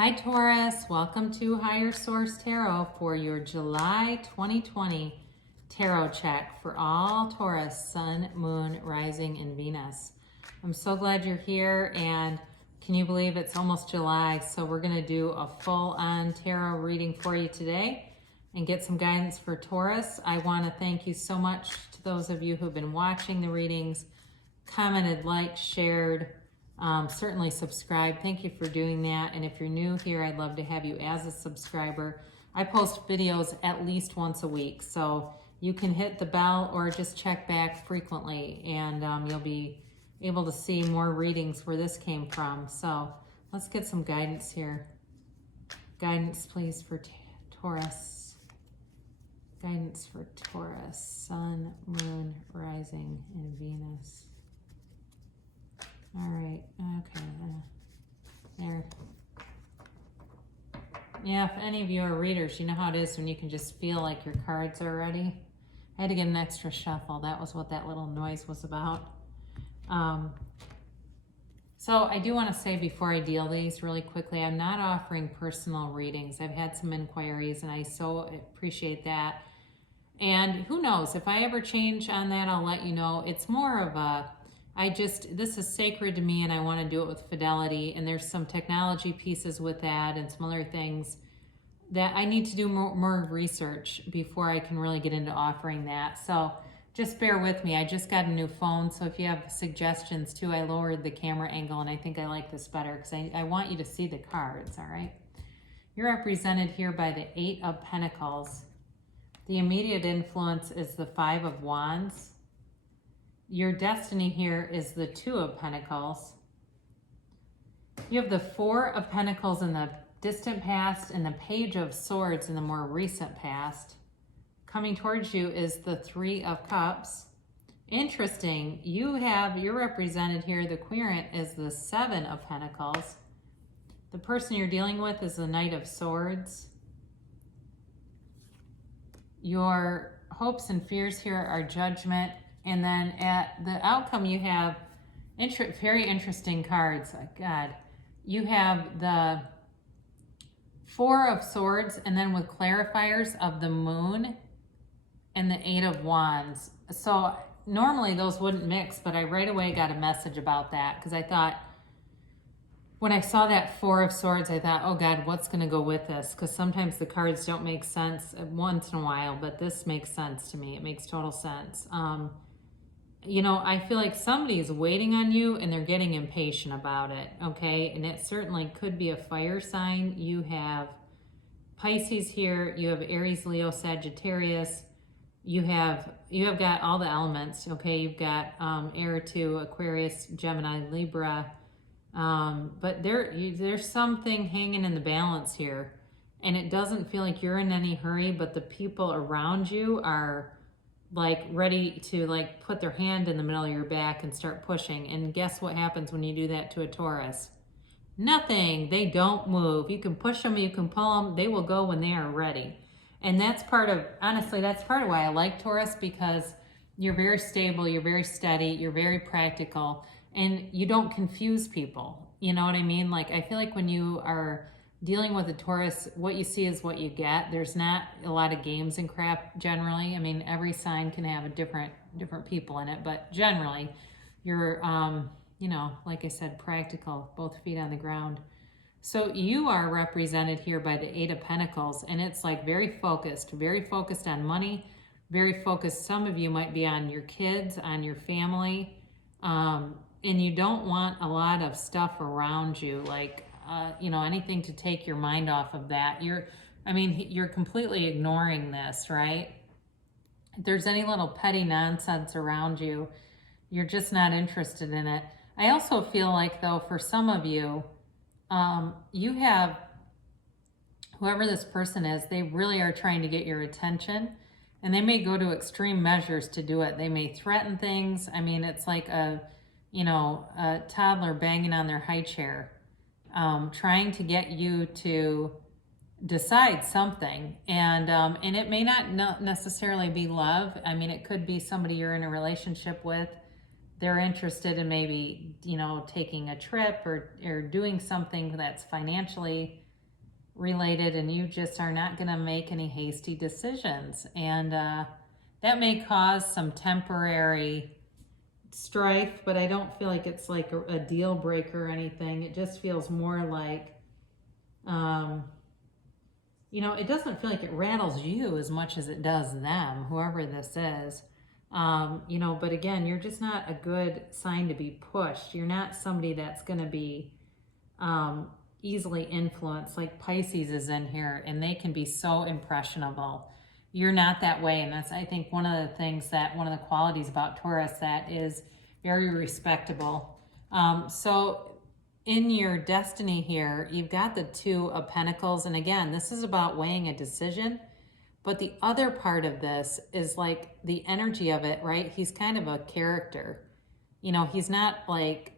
Hi Taurus, welcome to Higher Source Tarot for your July 2020 tarot check for all Taurus, Sun, Moon, Rising, and Venus. I'm so glad you're here, and can you believe it's almost July? So we're going to do a full-on tarot reading for you today and get some guidance for Taurus. I want to thank you so much to those of you who've been watching the readings, commented, liked, shared, certainly subscribe. Thank you for doing that. And if you're new here, I'd love to have you as a subscriber. I post videos at least once a week, so you can hit the bell or just check back frequently, and you'll be able to see more readings where this came from. So let's get some guidance here. Guidance, please, for Taurus. Guidance for Taurus, Sun, Moon, Rising, and Venus. All right, okay, there. Yeah, if any of you are readers, you know how it is when you can just feel like your cards are ready. I had to get an extra shuffle. That was what that little noise was about. So I do want to say before I deal these really quickly, I'm not offering personal readings. I've had some inquiries and I so appreciate that. And who knows, if I ever change on that, I'll let you know. It's more of a, this is sacred to me and I want to do it with fidelity, and there's some technology pieces with that and some other things that I need to do more research before I can really get into offering that. So just bear with me. I just got a new phone, so if you have suggestions too, I lowered the camera angle and I think I like this better because I want you to see the cards, all right? You're represented here by the 8 of Pentacles. The immediate influence is the 5 of Wands. Your destiny here is the 2 of Pentacles. You have the 4 of Pentacles in the distant past and the Page of Swords in the more recent past. Coming towards you is the 3 of Cups. Interesting, you're represented here, the querent is the 7 of Pentacles. The person you're dealing with is the Knight of Swords. Your hopes and fears here are Judgment. And then at the outcome, you have very interesting cards. God, you have the 4 of Swords, and then with clarifiers of the Moon and the 8 of Wands. So normally those wouldn't mix, but I right away got a message about that because I thought, when I saw that 4 of Swords, I thought, oh God, what's going to go with this? Because sometimes the cards don't make sense once in a while, but this makes sense to me. It makes total sense. You know, I feel like somebody's waiting on you and they're getting impatient about it, okay? And it certainly could be a fire sign. You have Pisces here, you have Aries, Leo, Sagittarius. You have got all the elements, okay? You've got air to Aquarius, Gemini, Libra. But there's something hanging in the balance here, and it doesn't feel like you're in any hurry, but the people around you are like ready to like put their hand in the middle of your back and start pushing. And guess what happens when you do that to a Taurus? Nothing. They don't move. You can push them, you can pull them, they will go when they are ready. And that's honestly, that's part of why I like Taurus, because you're very stable, you're very steady, you're very practical, and you don't confuse people. You know what I mean? Like, I feel like when you are dealing with a Taurus, what you see is what you get. There's not a lot of games and crap generally. I mean, every sign can have a different people in it, but generally you're, you know, like I said, practical, both feet on the ground. So you are represented here by the 8 of Pentacles, and it's like very focused on money, very focused. Some of you might be on your kids, on your family, and you don't want a lot of stuff around you, like, you know, anything to take your mind off of that. You're completely ignoring this, right? If there's any little petty nonsense around you, you're just not interested in it. I also feel like, though, for some of you, you have, whoever this person is, they really are trying to get your attention, and they may go to extreme measures to do it. They may threaten things. I mean, it's like a toddler banging on their high chair, trying to get you to decide something. And it may not necessarily be love. I mean, it could be somebody you're in a relationship with. They're interested in maybe, you know, taking a trip or doing something that's financially related, and you just are not going to make any hasty decisions. And that may cause some temporary strife, but I don't feel like it's like a deal breaker or anything. It just feels more like, you know, it doesn't feel like it rattles you as much as it does them, whoever this is. You know, but again, you're just not a good sign to be pushed. You're not somebody that's going to be easily influenced. Like Pisces is in here, and they can be so impressionable. You're not that way, and that's, I think, one of the things that, one of the qualities about Taurus that is very respectable. So in your destiny here, you've got the Two of Pentacles, and again, this is about weighing a decision. But the other part of this is like the energy of it, right? He's kind of a character. You know, he's not like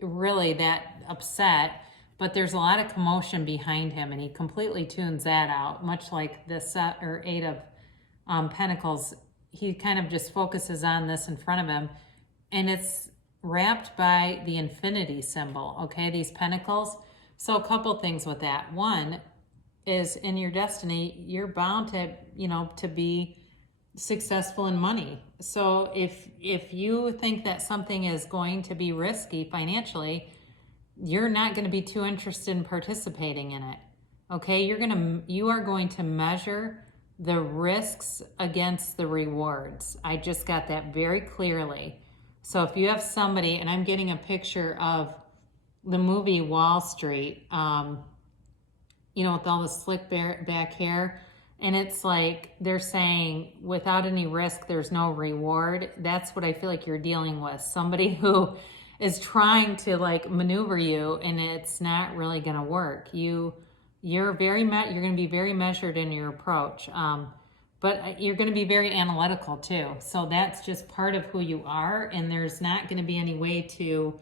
really that upset, but there's a lot of commotion behind him, and he completely tunes that out, much like the Eight of Pentacles. He kind of just focuses on this in front of him, and it's wrapped by the infinity symbol, okay, these pentacles. So a couple things with that. One is, in your destiny, you're bound to, you know, to be successful in money. So if you think that something is going to be risky financially, you're not going to be too interested in participating in it. Okay, you are going to measure the risks against the rewards. I just got that very clearly. So if you have somebody, and I'm getting a picture of the movie Wall Street, you know, with all the slick back hair, and it's like they're saying, without any risk, there's no reward. That's what I feel like you're dealing with. Somebody who is trying to like maneuver you, and it's not really going to work. You're going to be very measured in your approach, but you're going to be very analytical too. So that's just part of who you are, and there's not going to be any way to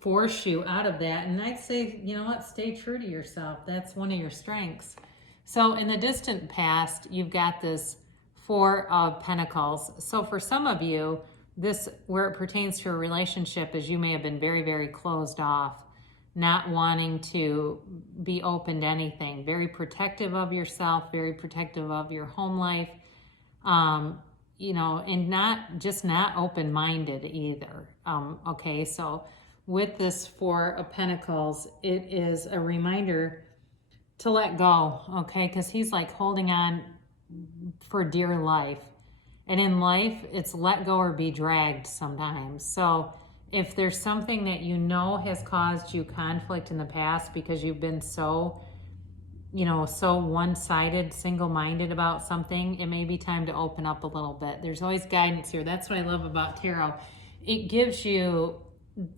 force you out of that. And I'd say, you know what, stay true to yourself. That's one of your strengths. So in the distant past, you've got this Four of Pentacles. So for some of you, this, where it pertains to a relationship, is you may have been very, very closed off, not wanting to be open to anything, very protective of yourself, very protective of your home life, you know, and not open-minded either. Okay, so with this Four of Pentacles, it is a reminder to let go, okay? Because he's like holding on for dear life. And in life, it's let go or be dragged sometimes. So if there's something that you know has caused you conflict in the past because you've been so, you know, so one-sided, single-minded about something, it may be time to open up a little bit. There's always guidance here. That's what I love about tarot. It gives you,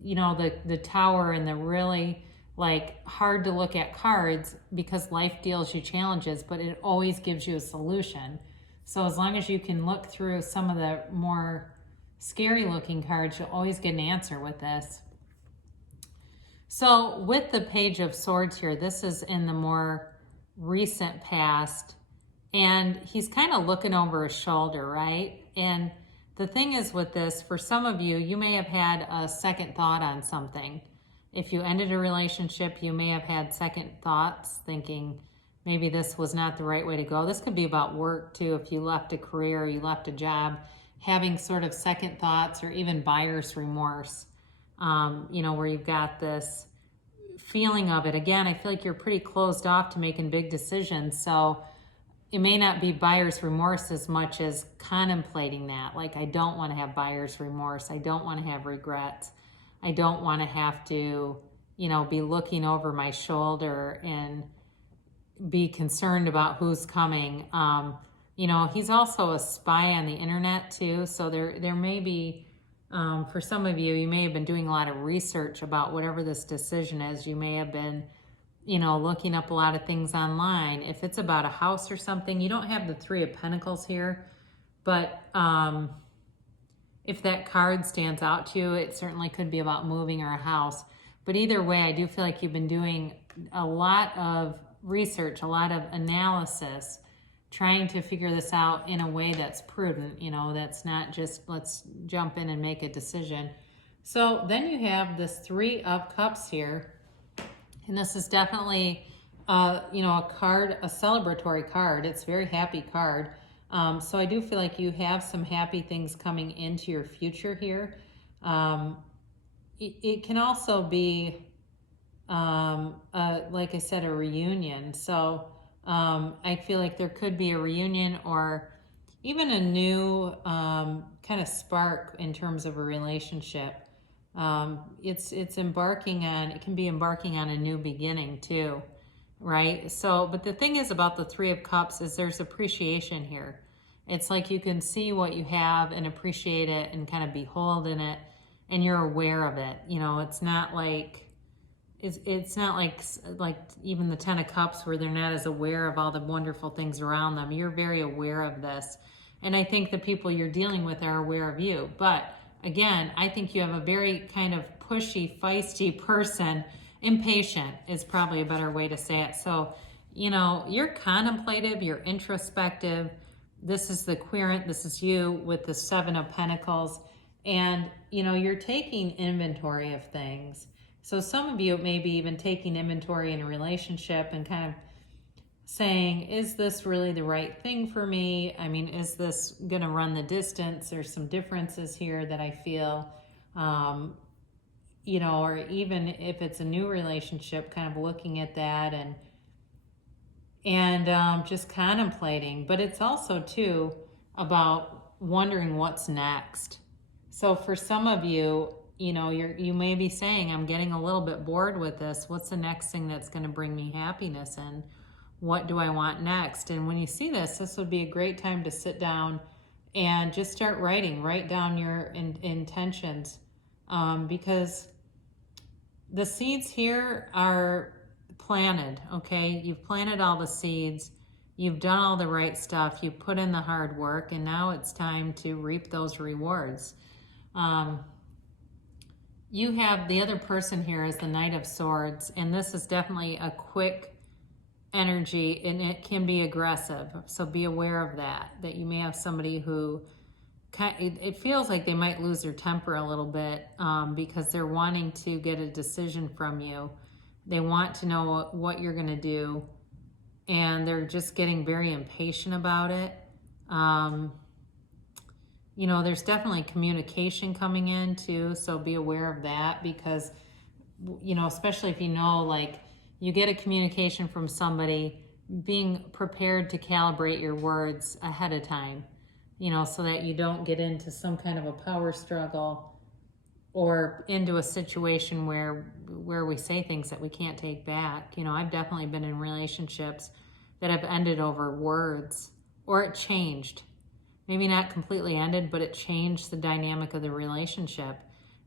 you know, the Tower and the really like hard to look at cards, because life deals you challenges, but it always gives you a solution. So as long as you can look through some of the more scary looking cards, you'll always get an answer with this. So with the Page of Swords here, this is in the more recent past, and he's kind of looking over his shoulder, right? And the thing is with this, for some of you, you may have had a second thought on something. If you ended a relationship, you may have had second thoughts, thinking maybe this was not the right way to go. This could be about work too. If you left a career, or you left a job, having sort of second thoughts, or even buyer's remorse, you know, where you've got this feeling of it. Again, I feel like you're pretty closed off to making big decisions. So it may not be buyer's remorse as much as contemplating that. Like, I don't want to have buyer's remorse. I don't want to have regrets. I don't want to have to, you know, be looking over my shoulder and be concerned about who's coming. You know, he's also a spy on the internet too. So there may be, for some of you, you may have been doing a lot of research about whatever this decision is. You may have been, you know, looking up a lot of things online. If it's about a house or something, you don't have the Three of Pentacles here, but if that card stands out to you, it certainly could be about moving or a house. But either way, I do feel like you've been doing a lot of research, a lot of analysis, trying to figure this out in a way that's prudent, you know, that's not just let's jump in and make a decision. So then you have this Three of Cups here, and this is definitely a card, a celebratory card. It's a very happy card. So I do feel like you have some happy things coming into your future here. It can also be, like I said, a reunion. So I feel like there could be a reunion or even a new kind of spark in terms of a relationship. It's embarking on, it can be embarking on a new beginning too, right? So, but the thing is about the Three of Cups is there's appreciation here. It's like you can see what you have and appreciate it and kind of behold in it, and you're aware of it. It's not like it's not like even the Ten of Cups where they're not as aware of all the wonderful things around them. You're very aware of this. And I think the people you're dealing with are aware of you. But again, I think you have a very kind of pushy, feisty person. Impatient is probably a better way to say it. So, you're contemplative, you're introspective. This is the querent, this is you with the Seven of Pentacles. And, you're taking inventory of things. So some of you may be even taking inventory in a relationship and kind of saying, is this really the right thing for me? I mean, is this going to run the distance? There's some differences here that I feel, or even if it's a new relationship, kind of looking at that and just contemplating. But it's also too about wondering what's next. So for some of you, you may be saying, I'm getting a little bit bored with this. What's the next thing that's going to bring me happiness? And what do I want next? And when you see this would be a great time to sit down and just start writing. Write down your intentions, because the seeds here are planted, okay? You've planted all the seeds. You've done all the right stuff. You put in the hard work, and now it's time to reap those rewards. You have the other person here is the Knight of Swords, and this is definitely a quick energy, and it can be aggressive. So be aware of that you may have somebody who it feels like they might lose their temper a little bit because they're wanting to get a decision from you. They want to know what you're going to do, and they're just getting very impatient about it. There's definitely communication coming in too, so be aware of that because, especially if like you get a communication from somebody, being prepared to calibrate your words ahead of time, so that you don't get into some kind of a power struggle or into a situation where we say things that we can't take back. I've definitely been in relationships that have ended over words, or it changed. Maybe not completely ended, but it changed the dynamic of the relationship.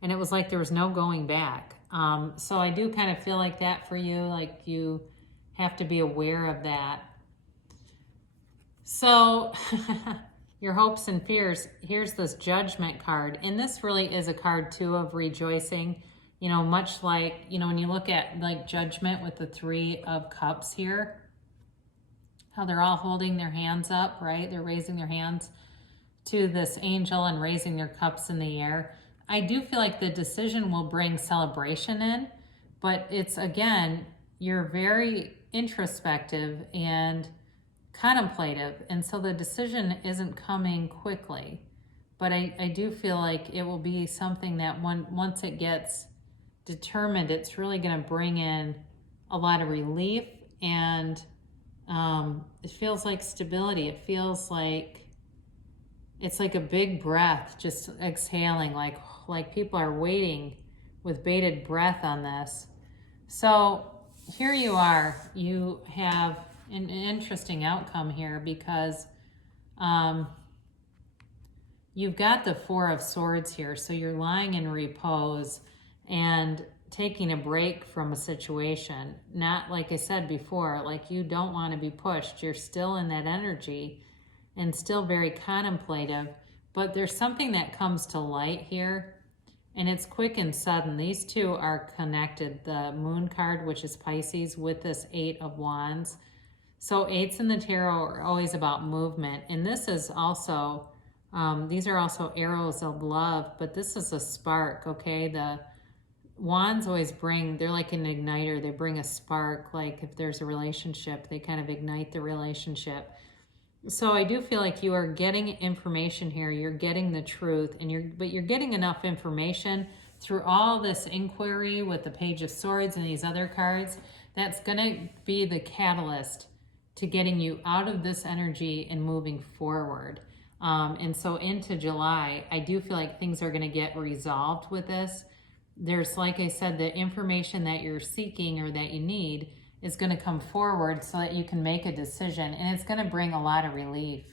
And it was like there was no going back. So I do kind of feel like that for you, like you have to be aware of that. So your hopes and fears, here's this Judgment card. And this really is a card too of rejoicing, much like, when you look at like Judgment with the Three of Cups here, how they're all holding their hands up, right? They're raising their hands to this angel and raising their cups in the air. I do feel like the decision will bring celebration in, but it's, again, you're very introspective and contemplative, and so the decision isn't coming quickly. But I do feel like it will be something that once it gets determined, it's really going to bring in a lot of relief, and it feels like stability. It feels like it's like a big breath, just exhaling, like people are waiting with bated breath on this. So here you are. You have an interesting outcome here because you've got the Four of Swords here. So you're lying in repose and taking a break from a situation. Not, like I said before, like you don't want to be pushed. You're still in that energy and still very contemplative, but there's something that comes to light here, and it's quick and sudden. These two are connected, the Moon card, which is Pisces, with this Eight of Wands. So eights in the tarot are always about movement, and this is also, these are also arrows of love, but this is a spark, okay? wands always bring, they're like an igniter. They bring a spark. Like if there's a relationship, they kind of ignite the relationship. So I do feel like you are getting information here. You're getting the truth, but you're getting enough information through all this inquiry with the Page of Swords and these other cards. That's going to be the catalyst to getting you out of this energy and moving forward. And so into July, I do feel like things are going to get resolved with this. There's, like I said, the information that you're seeking or that you need is going to come forward so that you can make a decision, and it's going to bring a lot of relief.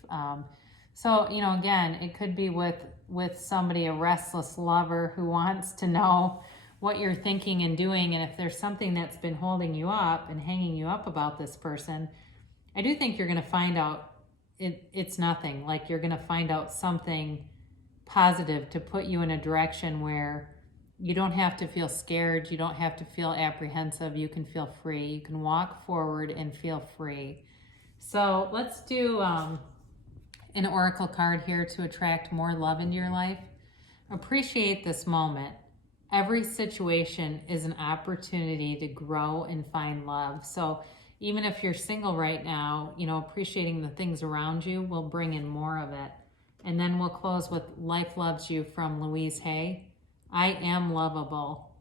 So, you know, again, it could be with somebody, a restless lover who wants to know what you're thinking and doing, and if there's something that's been holding you up and hanging you up about this person, I do think you're going to find out it's nothing. Like you're going to find out something positive to put you in a direction where you don't have to feel scared. You don't have to feel apprehensive. You can feel free. You can walk forward and feel free. So let's do an oracle card here to attract more love into your life. Appreciate this moment. Every situation is an opportunity to grow and find love. So even if you're single right now, you know, appreciating the things around you will bring in more of it. And then we'll close with Life Loves You from Louise Hay. I am lovable.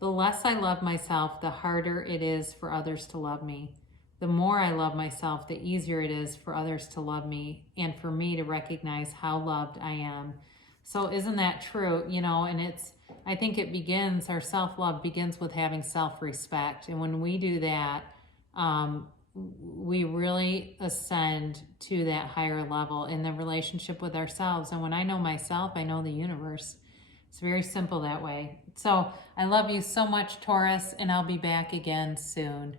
The less I love myself, the harder it is for others to love me. The more I love myself, the easier it is for others to love me and for me to recognize how loved I am. So isn't that true? You know, and I think it begins, our self-love begins with having self-respect. And when we do that, we really ascend to that higher level in the relationship with ourselves. And when I know myself, I know the universe. It's very simple that way. So I love you so much, Taurus, and I'll be back again soon.